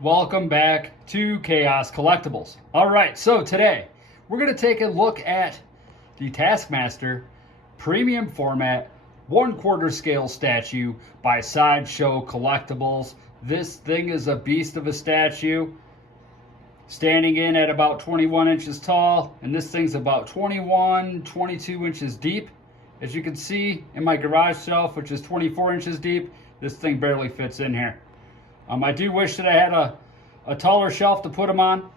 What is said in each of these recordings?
Welcome back to Chaos Collectibles. Alright, so today we're going to take a look at the Taskmaster premium format 1/4 scale statue by Sideshow Collectibles. This thing is a beast of a statue, standing in at about 21 inches tall, and this thing's about 22 inches deep. As you can see in my garage shelf, which is 24 inches deep, this thing barely fits in here. I do wish that I had a taller shelf to put him on,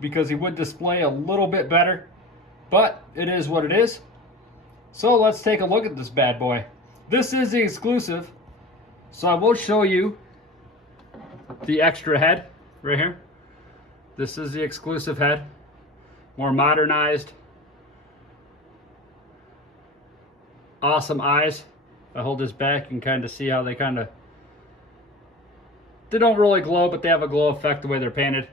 because he would display a little bit better, but it is what it is. So let's take a look at this bad boy. This is the exclusive, so I will show you the extra head right here. This is the exclusive head, more modernized, awesome eyes. If I hold this back, you can kind of see how they don't really glow, but they have a glow effect the way they're painted.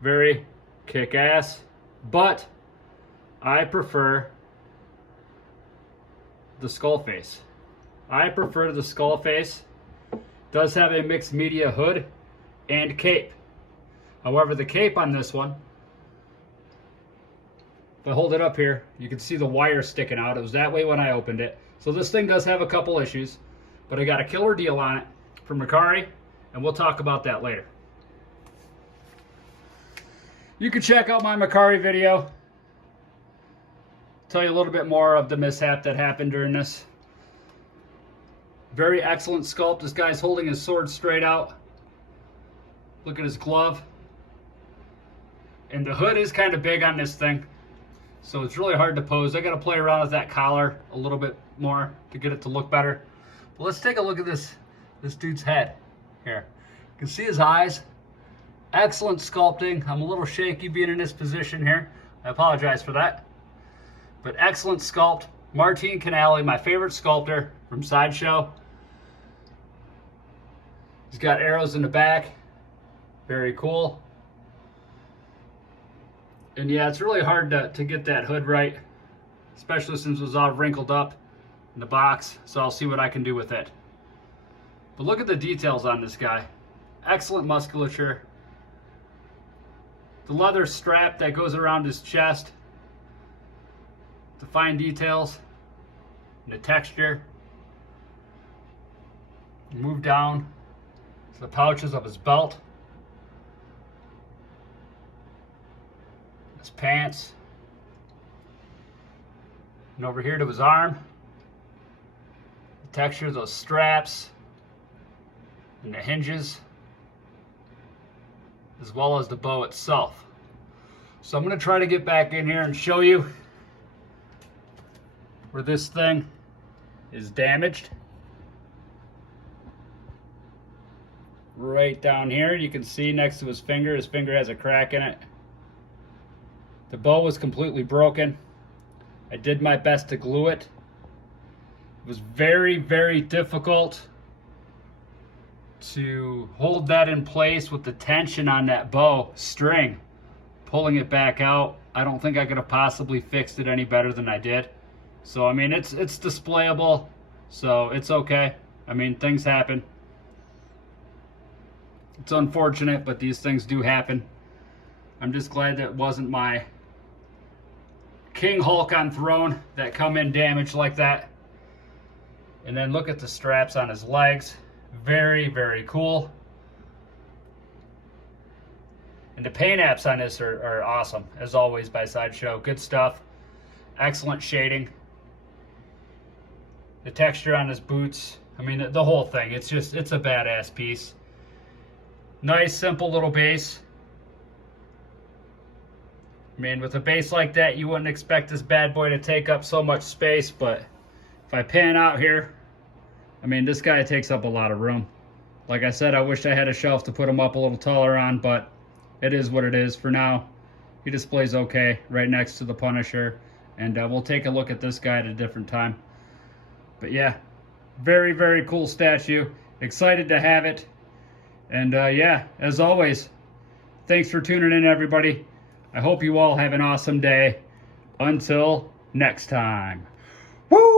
Very kick-ass, but I prefer the skull face. Does have a mixed media hood and cape. However, the cape on this one, if I hold it up here, you can see the wire sticking out. It was that way when I opened it. So this thing does have a couple issues, but I got a killer deal on it from Mercari, and we'll talk about that later. You can check out my Mercari video. Tell you a little bit more of the mishap that happened during this. Very excellent sculpt. This guy's holding his sword straight out. Look at his glove. And the hood is kind of big on this thing, so it's really hard to pose. I got to play around with that collar a little bit more to get it to look better. But let's take a look at this dude's head here. You can see his eyes. Excellent sculpting. I'm a little shaky being in this position here. I apologize for that. But excellent sculpt. Martin Canali, my favorite sculptor from Sideshow. He's got arrows in the back. Very cool. And yeah, it's really hard to get that hood right, especially since it was all wrinkled up in the box. So I'll see what I can do with it. But look at the details on this guy. Excellent musculature. The leather strap that goes around his chest. The fine details. And the texture. Move down to the pouches of his belt. His pants. And over here to his arm. The texture of those straps. And the hinges, as well as the bow itself. So I'm going to try to get back in here and show you where this thing is damaged. Right down here, you can see next to his finger has a crack in it. The bow was completely broken. I did my best to glue it. It was very, very difficult to hold that in place with the tension on that bow string. Pulling it back out, I don't think I could have possibly fixed it any better than I did. So I mean, it's displayable, so it's okay. I mean, things happen. It's unfortunate, but these things do happen. I'm just glad that it wasn't my King Hulk on Throne that come in damaged like that. And then look at the straps on his legs. Very, very cool. And the paint apps on this are awesome, as always, by Sideshow. Good stuff. Excellent shading. The texture on his boots. I mean, the whole thing. It's a badass piece. Nice, simple little base. I mean, with a base like that, you wouldn't expect this bad boy to take up so much space, but if I pan out here, I mean, this guy takes up a lot of room. Like I said, I wish I had a shelf to put him up a little taller on, but it is what it is. For now, he displays okay right next to the Punisher, and we'll take a look at this guy at a different time. But yeah, very, very cool statue. Excited to have it. And yeah, as always, thanks for tuning in, everybody. I hope you all have an awesome day. Until next time. Woo!